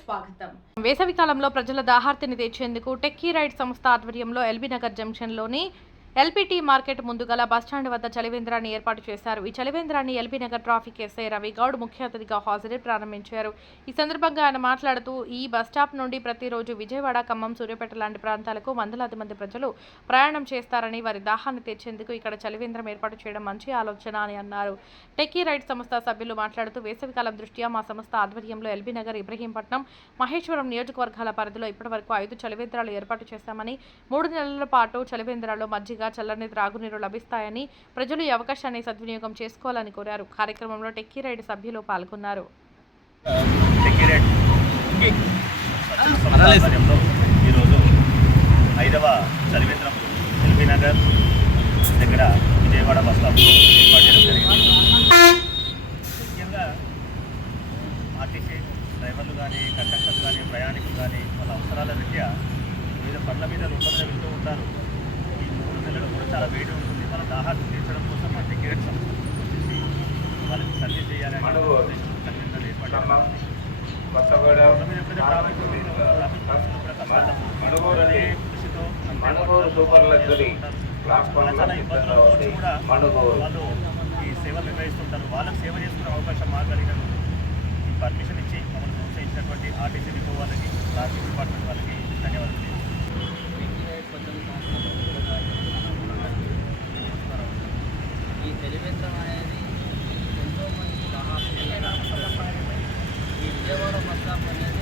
స్వాగతం. వేసవి కాలంలో ప్రజల దాహార్తిని తీర్చేందుకు టెక్కీ రైడ్ సంస్థ ఆధ్వర్యంలో ఎల్బీ నగర్ జంక్షన్లోని ఎల్పిటి మార్కెట్ ముందు గల బస్టాండ్ వద్ద చలివేంద్రాన్ని ఏర్పాటు చేశారు. ఈ చలివేంద్రాన్ని LB Nagar traffic SI Ravi Goud ముఖ్య అతిథిగా హాజరై ప్రారంభించారు. ఈ సందర్భంగా ఆయన మాట్లాడుతూ ఈ బస్ స్టాప్ నుండి ప్రతిరోజు విజయవాడ ఖమ్మం సూర్యాపేట లాంటి ప్రాంతాలకు వందలాది మంది ప్రజలు ప్రయాణం చేస్తారని వారి దాహాన్ని తెచ్చేందుకు ఇక్కడ చలివేంద్రం ఏర్పాటు చేయడం మంచి ఆలోచన అని అన్నారు. టెక్కీ రైడ్ సంస్థ సభ్యులు మాట్లాడుతూ వేసవికాలం దృష్ట్యా మా సంస్థ ఆధ్వర్యంలో ఎల్బీ నగర్ ఇబ్రహీంపట్నం మహేశ్వరం నియోజకవర్గాల పరిధిలో ఇప్పటివరకు ఐదు చలివేంద్రాలు ఏర్పాటు చేశామని మూడు నెలల పాటు చలివేంద్రాల్లో మజ్జిగ చల్లని త్రాగునీరు లభిస్తాయని ప్రజలు ఈ అవకాశాన్ని సద్వినియోగం చేసుకోవాలని కోరారు. కార్యక్రమంలో టెక్కీ రైడ్ సభ్యులు పాల్గొన్నారు. ఈరోజు ఐదవ చలివేంద్రం ఎల్బీ నగర్ దగ్గర విజయవాడ బస్ స్టాప్లో ఏర్పాటు చేయడం జరిగింది. ముఖ్యంగా ఆర్టీసీ డ్రైవర్లు కానీ కండక్టర్లు కానీ ప్రయాణికులు కానీ వాళ్ళ అవసరాల రీత్యా వివిధ పనుల మీద రోడ్ల మీద వెళ్తూ ఉంటారు. చాలా వేడి ఉంటుంది. వాళ్ళ దాహాన్ని తీర్చడం కోసం మా సెక్యూరిటీ సంస్థ వచ్చేసి వాళ్ళకి చేయాలని వాళ్ళు ఈ సేవలు నిర్వహిస్తుంటారు. వాళ్ళకి సేవ చేసుకునే అవకాశం మాకు కలిగినందుకు ఈ పర్మిషన్ ఇచ్చి మమ్మల్ని ప్రోత్సహించినటువంటి ఆర్టీసీ డిపో వాళ్ళకి ట్రాఫిక్ డిపార్ట్మెంట్ వాళ్ళకి তাপমাত্রা মানে